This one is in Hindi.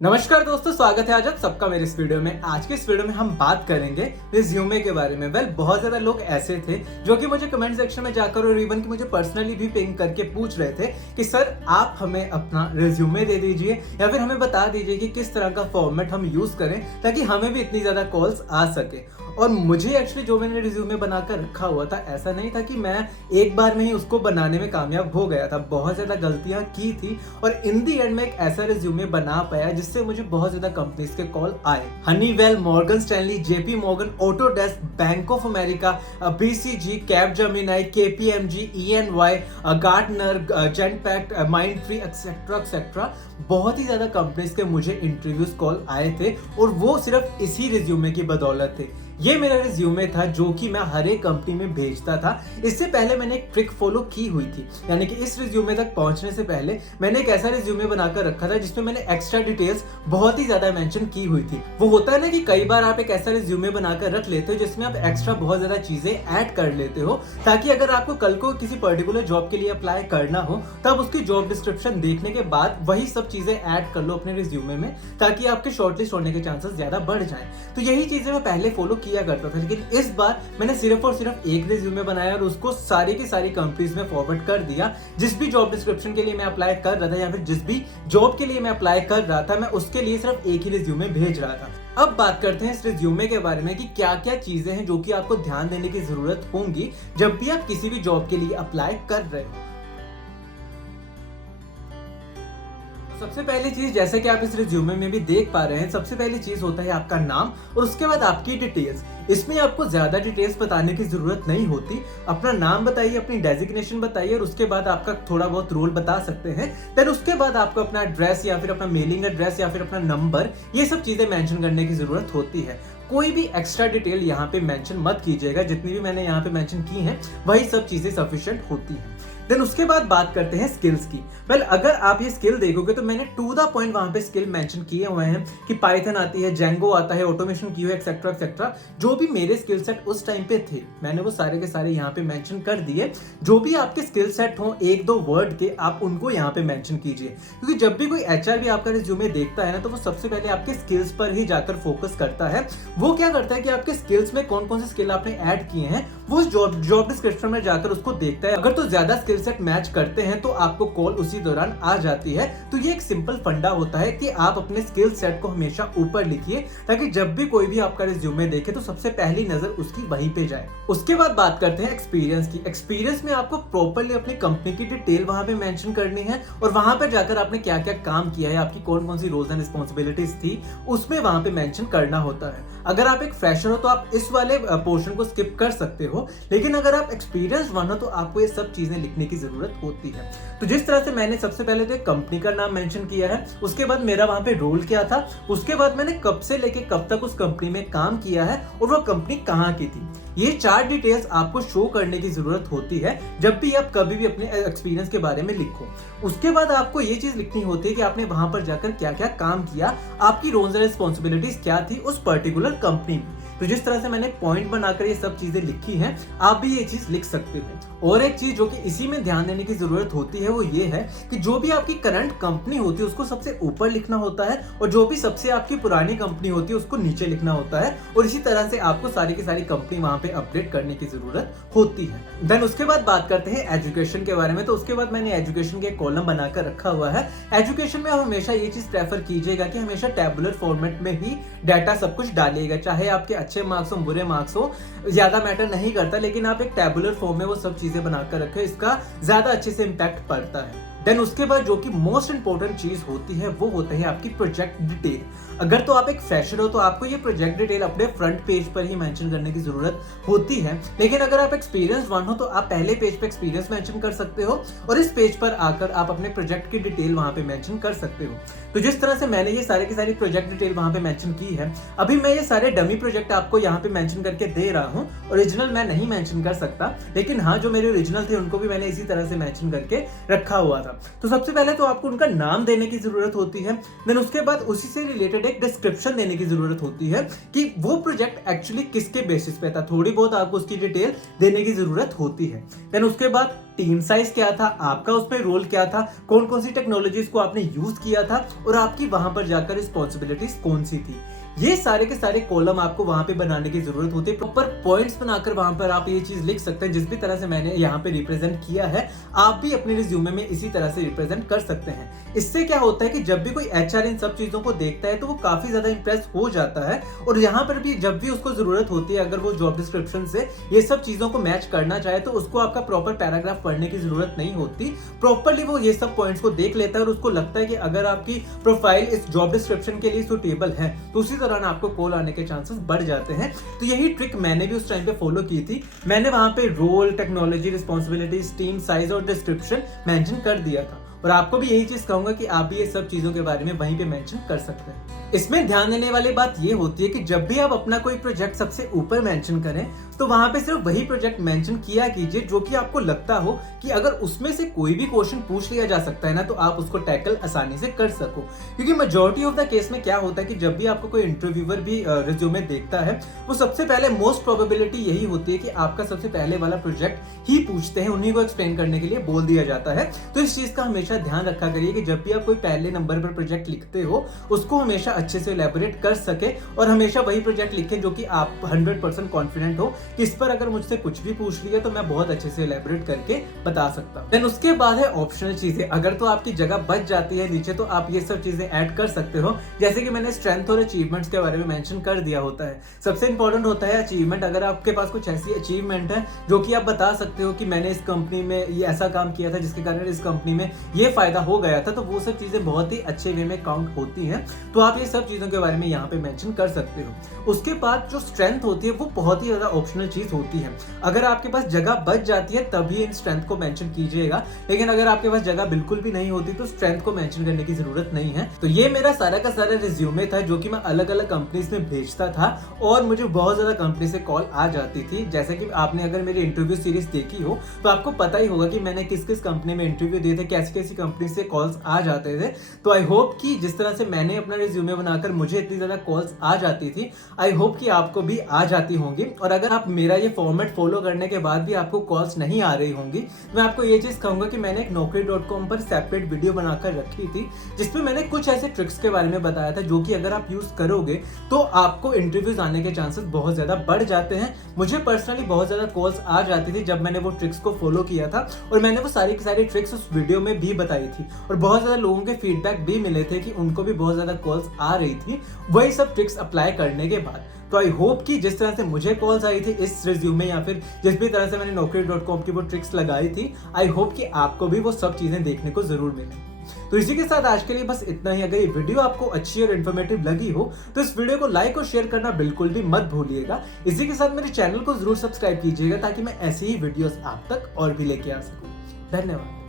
नमस्कार दोस्तों, स्वागत है आज आप सबका मेरे इस वीडियो में। आज के इस वीडियो में हम बात करेंगे रिज्यूमे के बारे में। बहुत ज्यादा लोग ऐसे थे जो कि मुझे कमेंट सेक्शन में जाकर और इवन कि मुझे पर्सनली भी पिंग करके पूछ रहे थे कि सर आप हमें अपना रिज्यूमे दे दीजिए या फिर हमें बता दीजिए कि किस तरह का फॉर्मेट हम यूज करें ताकि हमें भी इतनी ज्यादा कॉल्स आ सके। और मुझे एक्चुअली जो मैंने रिज्यूमे बनाकर रखा हुआ था, ऐसा नहीं था कि मैं एक बार में ही उसको बनाने में कामयाब हो गया था। बहुत ज्यादा गलतियां की थी और इन दी एंड में एक ऐसा रिज्यूमे बना पाया जिससे मुझे बहुत ज्यादा कंपनीज के कॉल आए। Honeywell, Morgan Stanley, JP Morgan, Autodesk, bank of America, BCG, Capgemini, KPMG, E and Y, Gartner, Genpact, Mindtree etcetera etcetera. बहुत ही ज्यादा कंपनीज के मुझे इंटरव्यूज कॉल आए थे और वो सिर्फ इसी रिज्यूमे की बदौलत थे। ये मेरा रिज्यूमे था जो कि मैं हर एक कंपनी में भेजता था। इससे पहले मैंने एक ट्रिक फॉलो की हुई थी, यानी कि इस रिज्यूमे तक पहुंचने से पहले मैंने एक ऐसा रिज्यूमे बनाकर रखा था जिसमें मैंने एक्स्ट्रा डिटेल्स बहुत ही ज्यादा मेंशन की हुई थी। वो होता है ना कि कई बार आप एक ऐसा रिज्यूमे बनाकर रख लेते हो जिसमें आप एक्स्ट्रा बहुत ज्यादा चीजें ऐड कर लेते हो, ताकि अगर आपको कल को किसी पर्टिकुलर जॉब के लिए अप्लाई करना हो तब उसकी जॉब डिस्क्रिप्शन देखने के बाद वही सब चीजें ऐड कर लो अपने रिज्यूमे में, ताकि आपके शॉर्टलिस्ट होने के चांसेस ज्यादा बढ़ जाएं। तो यही चीजें मैं पहले फॉलो किया करता था, लेकिन इस बार मैंने सिर्फ और सिर्फ एक रिज्यूमे बनाया और उसको सारी की सारी कंपनीज में फॉरवर्ड कर दिया। जिस भी जॉब डिस्क्रिप्शन के लिए मैं अप्लाई कर रहा था या फिर जिस भी जॉब के लिए मैं अप्लाई कर रहा था, मैं उसके लिए सिर्फ एक ही रिज्यूमे भेज रहा था। अब बात करते हैं इस रिज्यूमे के बारे में कि क्या क्या चीजें हैं जो कि आपको ध्यान देने की जरूरत होंगी जब भी आप किसी भी जॉब के लिए अप्लाई कर रहे हो। सबसे पहली चीज, जैसे कि आप इस रिज्यूमे में भी देख पा रहे हैं, सबसे पहली चीज होता है आपका नाम और उसके बाद आपकी डिटेल्स। इसमें आपको ज्यादा डिटेल्स बताने की जरूरत नहीं होती। अपना नाम बताइए, अपनी डेजिग्नेशन बताइए और उसके बाद आपका थोड़ा बहुत रोल बता सकते हैं। फिर उसके बाद आपको अपना एड्रेस या फिर अपना मेलिंग एड्रेस या फिर अपना नंबर, ये सब चीजें मेंशन करने की जरूरत होती है। कोई भी एक्स्ट्रा डिटेल यहाँ पे मेंशन मत कीजिएगा। जितनी भी मैंने यहाँ पे मेंशन की हैं वही सब चीजें सफिशिएंट होती हैं। देन उसके बाद बात करते हैं स्किल्स की। वेल, अगर आप ये स्किल देखोगे तो मैंने टू द पॉइंट वहां पे स्किल मेंशन किए हुए हैं कि पाइथन आती है, जेंगो आता है, ऑटोमेशन की हुई एक्सेट्रा एक्सेट्रा। जो भी मेरे स्किल सेट उस टाइम पे थे मैंने वो सारे के सारे यहाँ पे मेंशन कर दिए। जो भी आपके स्किल सेट हो एक दो वर्ड के, आप उनको यहाँ पे मेंशन कीजिए, क्योंकि जब भी कोई एचआर भी आपका रिज्यूमे देखता है ना, तो वो सबसे पहले आपके स्किल्स पर ही जाकर फोकस करता है। वो क्या करता है कि आपके स्किल्स में कौन कौन से स्किल आपने ऐड किए हैं वो जॉब डिस्क्रिप्शन में जाकर उसको देखता है। अगर तो ज्यादा स्किल सेट मैच करते हैं तो आपको कॉल उसी दौरान आ जाती है। तो ये एक सिंपल फंडा होता है कि आप अपने स्किल सेट को हमेशा ऊपर लिखिए, ताकि जब भी कोई भी आपका रिज्यूमे देखे तो सबसे पहली नजर उसकी वहीं पे जाए। उसके बाद बात करते हैं एक्सपीरियंस की। एक्सपीरियंस में आपको प्रॉपर्ली अपनी कंपनी की डिटेल वहां पे मेंशन करनी है और वहां पर जाकर आपने क्या क्या काम किया है, आपकी कौन कौन सी रोल्स एंड रिस्पॉन्सिबिलिटीज थी, उसमें वहां पे मेंशन करना होता है। अगर आप एक फ्रेशर हो तो आप इस वाले पोर्शन को स्किप कर सकते हो, लेकिन अगर आप एक्सपीरियंस वन हो तो आपको ये सब चीजें लिखने की जरूरत होती है। तो जिस तरह से मैंने सबसे पहले तो एक कंपनी का नाम मेंशन किया है, उसके बाद मेरा वहां पे रोल क्या था, उसके बाद मैंने कब से लेके कब तक उस कंपनी में काम किया है और वो कंपनी कहाँ की थी। ये 4 डिटेल्स आपको शो करने की जरूरत होती है जब भी आप कभी भी अपने एक्सपीरियंस के बारे में लिखो। उसके बाद आपको ये चीज लिखनी होती है कि आपने वहां पर जाकर क्या क्या काम किया, आपकी रोल्स एंड रिस्पॉन्सिबिलिटीज क्या थी उस पर्टिकुलर कंपनी में। तो जिस तरह से मैंने पॉइंट बनाकर ये सब चीजें लिखी हैं, आप भी ये चीज लिख सकते हो। और एक चीज जो कि इसी में ध्यान देने की जरूरत होती है वो ये है कि जो भी आपकी करंट कंपनी होती है उसको सबसे ऊपर लिखना होता है और जो भी सबसे आपकी पुरानी कंपनी होती है उसको नीचे लिखना होता है। और इसी तरह से आपको सारी की सारी कंपनी वहां पे अपडेट करने की जरूरत होती है। देन उसके बाद बात करते हैं एजुकेशन के बारे में। तो उसके बाद मैंने एजुकेशन के कॉलम बनाकर रखा हुआ है। एजुकेशन में आप हमेशा ये चीज प्रेफर कीजिएगा कि हमेशा टेबुलर फॉर्मेट में ही डाटा सब कुछ डालिएगा। चाहे आपके अच्छे मार्क्स हो, बुरे मार्क्स हो, ज्यादा मैटर नहीं करता, लेकिन आप एक टेबुलर फॉर्म में वो सब चीजें बनाकर रखें, इसका ज्यादा अच्छे से इंपैक्ट पड़ता है। देन उसके बाद जो कि मोस्ट इंपोर्टेंट चीज होती है वो होता है आपकी प्रोजेक्ट डिटेल। अगर तो आप एक फ्रेशर हो तो आपको ये प्रोजेक्ट डिटेल अपने फ्रंट पेज पर ही मेंशन करने की जरूरत होती है, लेकिन अगर आप एक्सपीरियंस वन हो तो आप पहले पेज पे एक्सपीरियंस मेंशन कर सकते हो और इस पेज पर आकर आप अपने प्रोजेक्ट की डिटेल वहां पे मेंशन कर सकते हो। तो जिस तरह से मैंने ये सारे की सारी प्रोजेक्ट डिटेल वहां पे मेंशन की है, अभी मैं ये सारे डमी प्रोजेक्ट आपको यहाँ पे मेंशन करके दे रहा हूँ। ओरिजिनल मैं नहीं मेंशन कर सकता, लेकिन हाँ जो मेरे ओरिजिनल थे उनको भी मैंने इसी तरह से मेंशन करके रखा हुआ था। तो सबसे पहले तो आपको उनका नाम देने की जरूरत होती है। देन उसके बाद उसी से रिलेटेड एक डिस्क्रिप्शन देने की जरूरत होती है कि वो प्रोजेक्ट एक्चुअली किसके बेसिस पे था। थोड़ी बहुत आपको उसकी डिटेल देने की जरूरत होती है। देन उसके बाद टीम साइज क्या था आपका, उसमें रोल क्या था, कौन कौन सी टेक्नोलॉजीज को आपने यूज किया था और आपकी वहां पर जाकर रिस्पॉन्सिबिलिटीज कौन सी थी। ये सारे के सारे कॉलम आपको वहां पे बनाने की जरूरत होती है। प्रॉपर पॉइंट्स बनाकर वहां पर आप ये चीज लिख सकते हैं। जिस भी तरह से मैंने यहाँ पे रिप्रेजेंट किया है, आप भी अपने रिज्यूमे में इसी तरह से रिप्रेजेंट कर सकते हैं। इससे क्या होता है कि जब भी कोई एचआर इन सब चीजों को देखता है तो वो काफी ज्यादा इंप्रेस हो जाता है, और यहाँ पर भी जब भी उसको जरूरत होती है, अगर वो जॉब डिस्क्रिप्शन से ये सब चीजों को मैच करना चाहे तो उसको आपका प्रॉपर पैराग्राफ पढ़ने की जरूरत नहीं होती। प्रॉपरली वो ये सब पॉइंट्स को देख लेता है और उसको लगता है कि अगर आपकी प्रोफाइल इस जॉब डिस्क्रिप्शन के लिए सुटेबल है तो उसी दौरान आपको कॉल आने के चांसेस बढ़ जाते हैं। तो यही ट्रिक मैंने भी उस टाइम पे फॉलो की थी। मैंने वहां पे role, technology, responsibilities, team size और डिस्क्रिप्शन मेंशन कर दिया था, और आपको भी यही चीज कहूंगा कि आप भी ये सब चीजों के बारे में वहीं पे मेंशन कर सकते हैं। इसमें ध्यान देने वाली बात ये होती है कि जब भी आप अपना कोई प्रोजेक्ट सबसे ऊपर मेंशन करें तो वहां पे सिर्फ वही प्रोजेक्ट मेंशन किया कीजिए जो कि आपको लगता हो कि अगर उसमें से कोई भी क्वेश्चन पूछ लिया जा सकता है ना, तो आप उसको टैकल आसानी से कर सको। क्योंकि मेजॉरिटी ऑफ द केस में क्या होता है कि जब भी आपको कोई इंटरव्यूअर भी रिज्यूमे देखता है, वो सबसे पहले मोस्ट प्रोबेबिलिटी यही होती है कि आपका सबसे पहले वाला प्रोजेक्ट ही पूछते हैं, उन्हीं को एक्सप्लेन करने के लिए बोल दिया जाता है। तो इस चीज का हमेशा ध्यान रखा करिए कि जब भी आप कोई पहले नंबर पर प्रोजेक्ट लिखते हो, उसको हमेशा अच्छे से इलैबोरेट कर सके, और हमेशा वही प्रोजेक्ट लिखें जो कि आप 100% कॉन्फिडेंट हो कि इस पर अगर मुझसे कुछ भी पूछ लिया तो मैं बहुत अच्छे से इलैबोरेट करके बता सकता हूं। देन उसके बाद है ऑप्शनल चीजें। अगर तो आपकी जगह बच जाती है नीचे तो आप ये सब चीजें ऐड कर सकते हो, जैसे कि मैंने स्ट्रेंथ और अचीवमेंट्स के बारे में मेंशन कर दिया होता है। सबसे इंपॉर्टेंट होता है अचीवमेंट। अगर आपके पास कुछ ऐसी अचीवमेंट है जो कि आप बता सकते हो कि मैंने इस कंपनी में ये ऐसा काम किया था जिसके कारण इस कंपनी में ये फायदा हो गया था, तो वो सब चीजें बहुत ही अच्छे वे में काउंट होती हैं। तो आप ये सब चीजों के बारे में यहाँ पे मेंशन कर सकते हो। उसके बाद जो स्ट्रेंथ होती है वो बहुत ही ज्यादा ऑप्शनल चीज होती है। अगर आपके पास जगह बच जाती है तभी इन स्ट्रेंथ को मेंशन कीजिएगा, लेकिन अगर आपके पास जगह बिल्कुल भी नहीं होती तो स्ट्रेंथ को मेंशन करने की जरूरत नहीं है। तो ये मेरा सारा का सारा रिज्यूमे था जो कि मैं अलग अलग कंपनीज में भेजता था, और मुझे बहुत ज्यादा कंपनी से कॉल आ जाती थी। जैसे कि आपने अगर मेरी इंटरव्यू सीरीज देखी हो तो आपको पता ही होगा कि मैंने किस किस कंपनी में इंटरव्यू दिए थे, कैसी कैसी कंपनी से कॉल्स आ जाते थे। तो आई होप कि जिस तरह से मैंने अपना रिज्यूमे बनाकर मुझे इतनी ज्यादा कॉल्स आ जाती थी, आई होप कि आपको भी आ जाती होंगी। और अगर आप मेरा ये फॉर्मेट फॉलो करने के बाद भी आपको कॉल्स नहीं आ रही होंगी, तो मैं आपको ये चीज कहूंगा कि मैंने एक naukri.com पर सेपरेट वीडियो बनाकर रखी थी जिसमें मैंने कुछ ऐसे ट्रिक्स के बारे में बताया था जो कि अगर आप यूज करोगे तो आपको इंटरव्यूज आने के चांसेस बहुत ज्यादा बढ़ जाते हैं। मुझे पर्सनली बहुत ज्यादा कॉल्स आ जाती थी जब मैंने वो ट्रिक्स को फॉलो किया था, और मैंने वो सारी की सारी ट्रिक्स उस वीडियो में भी बताई थी, और बहुत ज्यादा लोगों के फीडबैक भी मिले थे कि उनको भी बहुत ज्यादा कॉल्स आ रही थी वही सब ट्रिक्स अप्लाई करने के बाद। तो आई होप कि जिस तरह से मुझे कॉल्स आई थी इस रिज्यूमे या फिर जिस भी तरह से मैंने naukri.com की वो ट्रिक्स लगाई थी, आई होप कि आपको भी वो सब चीजें देखने को जरूर मिले। तो इसी के साथ आज के लिए बस इतना ही। अगर ये वीडियो आपको अच्छी और इन्फॉर्मेटिव लगी हो तो इस वीडियो को लाइक और शेयर करना बिल्कुल भी मत भूलिएगा। इसी के साथ मेरे चैनल को जरूर सब्सक्राइब कीजिएगा ताकि मैं ऐसी ही वीडियोस आप तक और भी लेके आ सकूं। धन्यवाद।